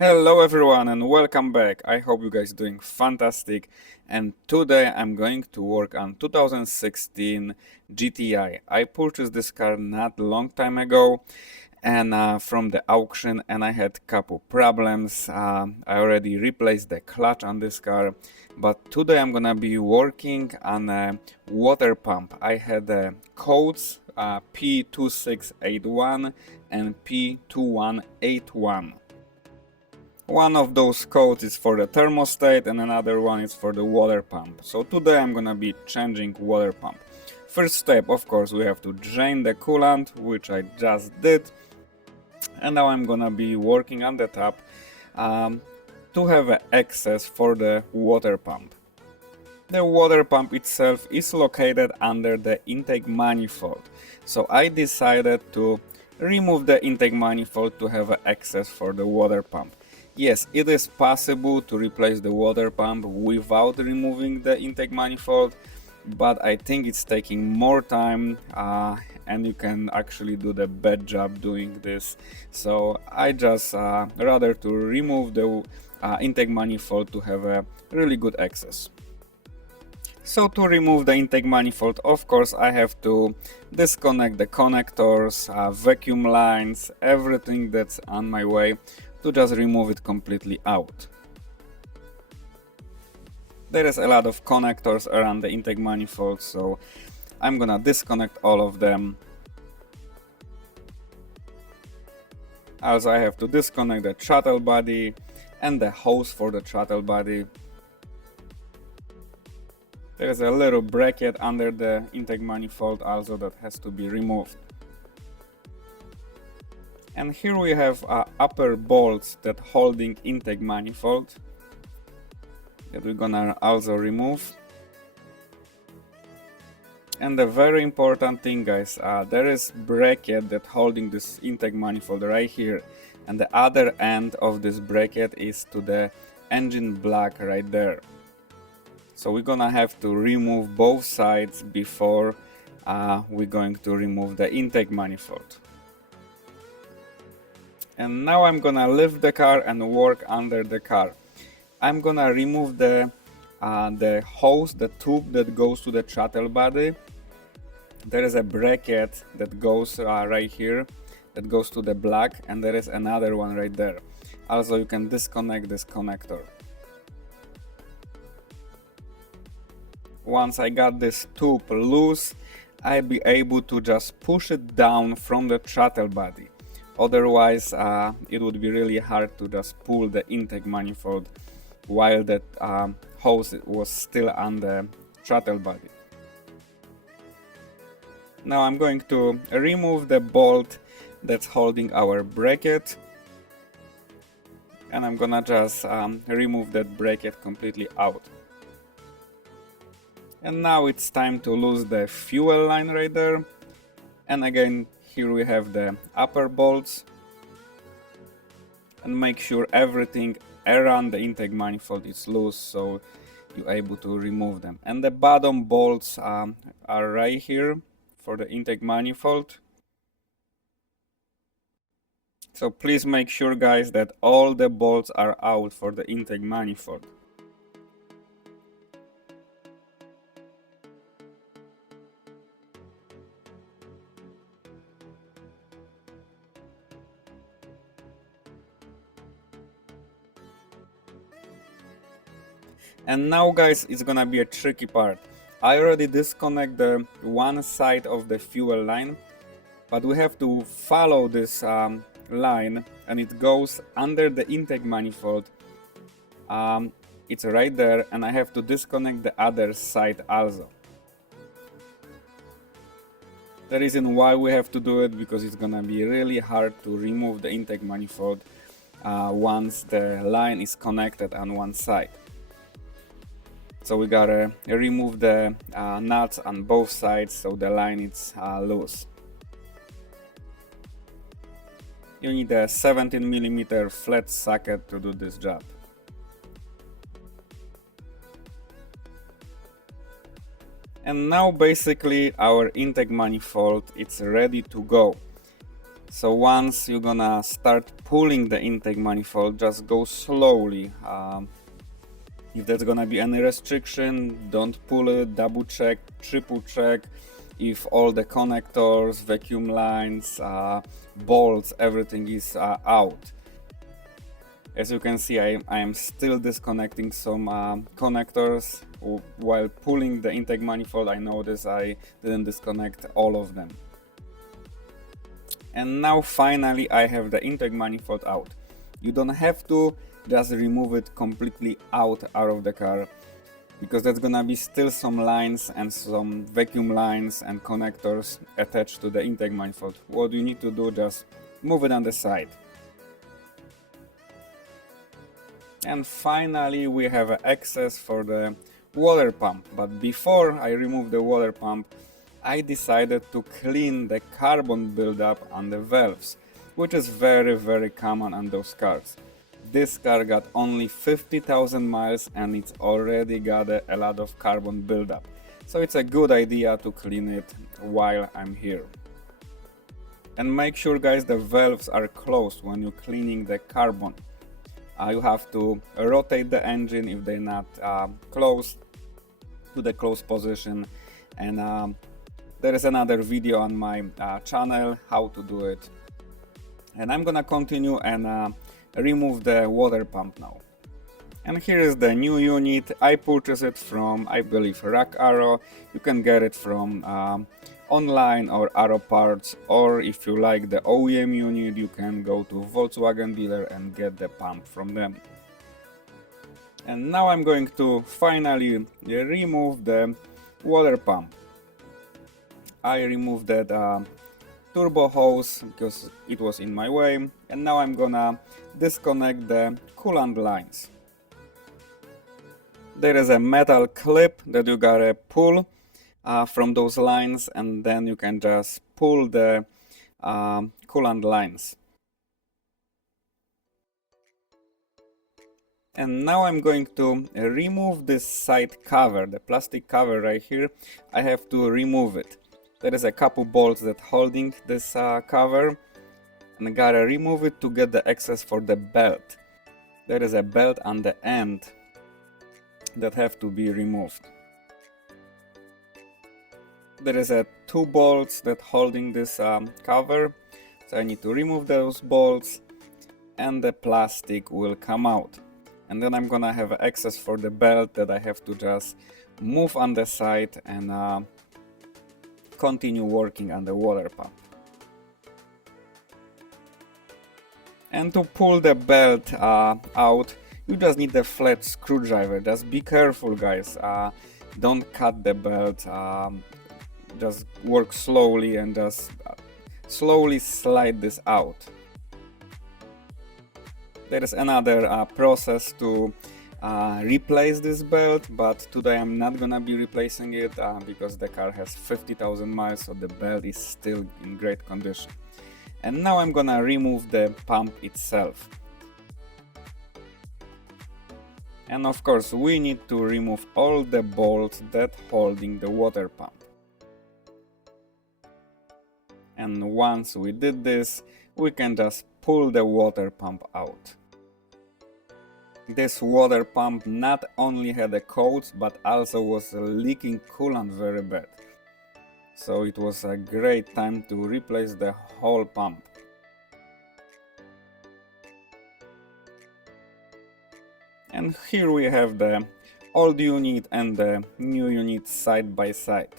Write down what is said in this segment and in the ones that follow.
Hello everyone and welcome back. I hope you guys doing fantastic, and today I'm going to work on 2016 GTI. I purchased this car not long time ago and from the auction, and I had couple problems. I already replaced the clutch on this car, but today I'm gonna be working on a water pump. I had codes p2681 and p2181. One of those codes is for the thermostat and another one is for the water pump. So today I'm gonna be changing water pump. First step, of course, we have to drain the coolant, which I just did. And now I'm gonna be working on the tap to have access for the water pump. The water pump itself is located under the intake manifold. So I decided to remove the intake manifold to have access for the water pump. Yes, it is possible to replace the water pump without removing the intake manifold, but I think it's taking more time and you can actually do the bad job doing this. So I just rather to remove the intake manifold to have a really good access. So to remove the intake manifold, of course, I have to disconnect the connectors, vacuum lines, everything that's on my way, to just remove it completely out. There is a lot of connectors around the intake manifold, so I'm gonna disconnect all of them. Also, I have to disconnect the throttle body and the hose for the throttle body. There is a little bracket under the intake manifold also that has to be removed. And here we have upper bolts that holding intake manifold that we're gonna also remove. And the very important thing, guys, there is bracket that holding this intake manifold right here, and the other end of this bracket is to the engine block right there. So we're gonna have to remove both sides before we're going to remove the intake manifold. And now I'm gonna lift the car and work under the car. I'm gonna remove the hose, the tube that goes to the throttle body. There is a bracket that goes right here, that goes to the block, and there is another one right there. Also, you can disconnect this connector. Once I got this tube loose, I'll be able to just push it down from the throttle body. Otherwise, it would be really hard to just pull the intake manifold while that hose was still on the throttle body. Now I'm going to remove the bolt that's holding our bracket, and I'm gonna just remove that bracket completely out. And now it's time to lose the fuel line right there. And again, here we have the upper bolts, and make sure everything around the intake manifold is loose so you're able to remove them. And the bottom bolts are right here for the intake manifold. So please make sure, guys, that all the bolts are out for the intake manifold. And now, guys, it's gonna be a tricky part. I already disconnect the one side of the fuel line, but we have to follow this line, and it goes under the intake manifold. It's right there, and I have to disconnect the other side also. The reason why we have to do it, because it's gonna be really hard to remove the intake manifold once the line is connected on one side. So we gotta remove the nuts on both sides so the line is loose. You need a 17mm flat socket to do this job. And now basically our intake manifold it's ready to go. So once you're gonna start pulling the intake manifold, just go slowly. If there's gonna be any restriction, don't pull it, double check, triple check if all the connectors, vacuum lines, bolts, everything is out. As you can see, I am still disconnecting some connectors. While pulling the intake manifold, I noticed I didn't disconnect all of them. And now finally I have the intake manifold out. You don't have to just remove it completely out of the car, because there's gonna be still some lines and some vacuum lines and connectors attached to the intake manifold. What you need to do, just move it on the side. And finally we have access for the water pump. But before I remove the water pump, I decided to clean the carbon buildup on the valves, which is very common on those cars. This car got only 50,000 miles and it's already got a lot of carbon buildup. So it's a good idea to clean it while I'm here. And make sure, guys, the valves are closed when you're cleaning the carbon. You have to rotate the engine if they're not closed to the closed position. And there is another video on my channel how to do it. And I'm gonna continue and remove the water pump now. And here is the new unit. I purchased it from, I believe, Rack Arrow. You can get it from online or Arrow Parts, or if you like the OEM unit, you can go to Volkswagen dealer and get the pump from them. And now I'm going to finally remove the water pump. I removed that turbo hose because it was in my way, and now I'm gonna disconnect the coolant lines. There is a metal clip that you gotta pull from those lines, and then you can just pull the coolant lines. And now I'm going to remove this side cover, the plastic cover right here. I have to remove it. There is a couple bolts that holding this cover, and I gotta remove it to get the access for the belt. There is a belt on the end that have to be removed. There is a two bolts that holding this cover, so I need to remove those bolts and the plastic will come out. And then I'm gonna have access for the belt that I have to just move on the side and continue working on the water pump. And to pull the belt out, you just need a flat screwdriver. Just be careful, guys. Don't cut the belt. Just work slowly and just slowly slide this out. There is another process to replace this belt, but today I'm not gonna be replacing it because the car has 50,000 miles, so the belt is still in great condition. And now I'm gonna remove the pump itself. And of course we need to remove all the bolts that holding the water pump. And once we did this, we can just pull the water pump out. This water pump not only had a coat, but also was leaking coolant very bad. So it was a great time to replace the whole pump. And here we have the old unit and the new unit side by side.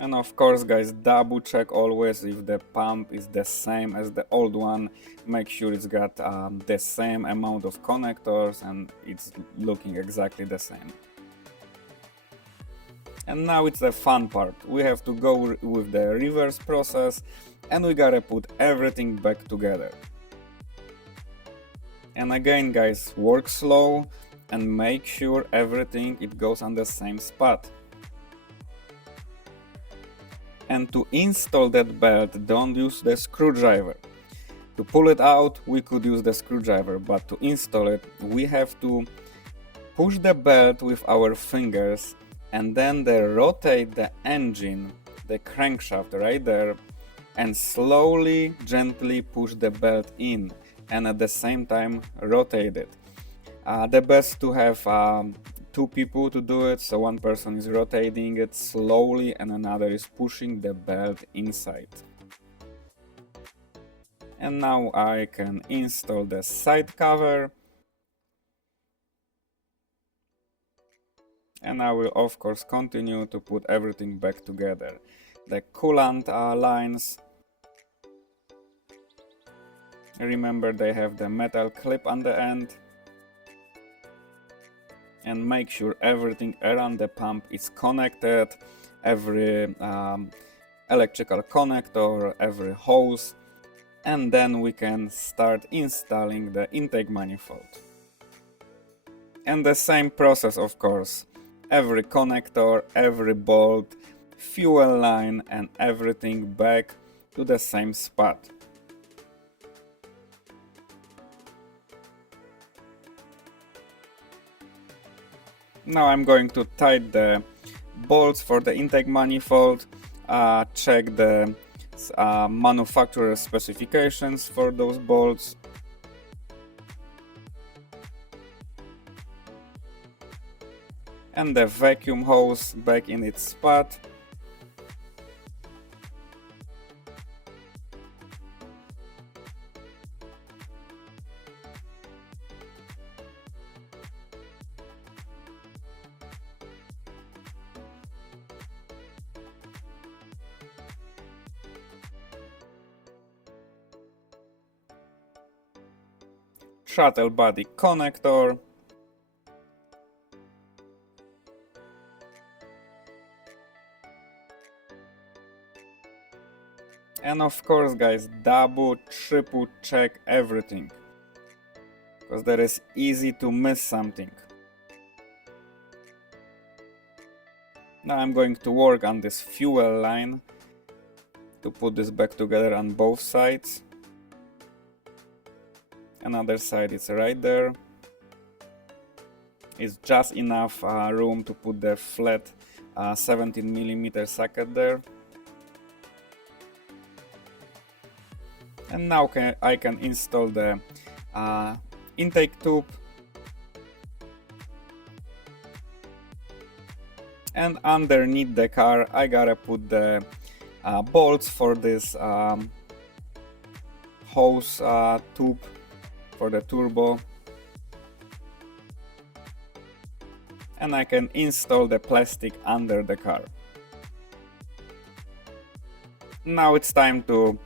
And of course, guys, double check always if the pump is the same as the old one. Make sure it's got the same amount of connectors and it's looking exactly the same. And now it's the fun part. We have to go with the reverse process and we gotta put everything back together. And again, guys, work slow and make sure everything it goes on the same spot. And to install that belt, don't use the screwdriver. To pull it out, we could use the screwdriver, but to install it, we have to push the belt with our fingers and then rotate the engine, the crankshaft right there, and slowly, gently push the belt in, and at the same time rotate it. The best to have two people to do it, so one person is rotating it slowly and another is pushing the belt inside. And now I can install the side cover, and I will of course continue to put everything back together. The coolant lines, remember they have the metal clip on the end, and make sure everything around the pump is connected, every electrical connector, every hose, and then we can start installing the intake manifold. And the same process, of course, every connector, every bolt, fuel line, and everything back to the same spot. Now I'm going to tighten the bolts for the intake manifold, check the manufacturer specifications for those bolts. And the vacuum hose back in its spot. Throttle body connector. And of course, guys, double, triple check everything, because that is easy to miss something. Now I'm going to work on this fuel line to put this back together on both sides. Another side is right there. It's just enough room to put the flat 17mm socket there. And now I can install the intake tube. And underneath the car I gotta put the bolts for this hose tube for the turbo. And I can install the plastic under the car. Now it's time to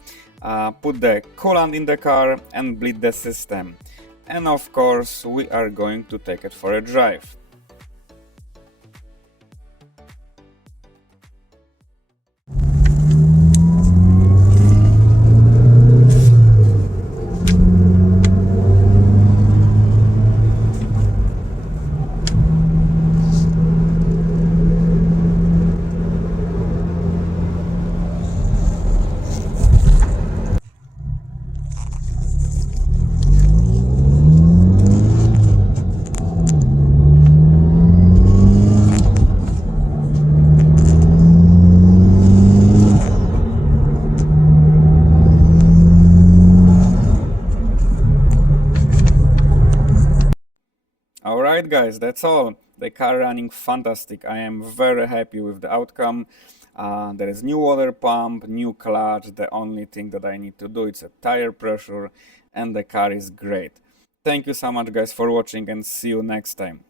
put the coolant in the car and bleed the system. And of course we are going to take it for a drive. Alright guys, that's all. The car running fantastic. I am very happy with the outcome. There is new water pump, new clutch. The only thing that I need to do is a tire pressure, and the car is great. Thank you so much guys for watching, and see you next time.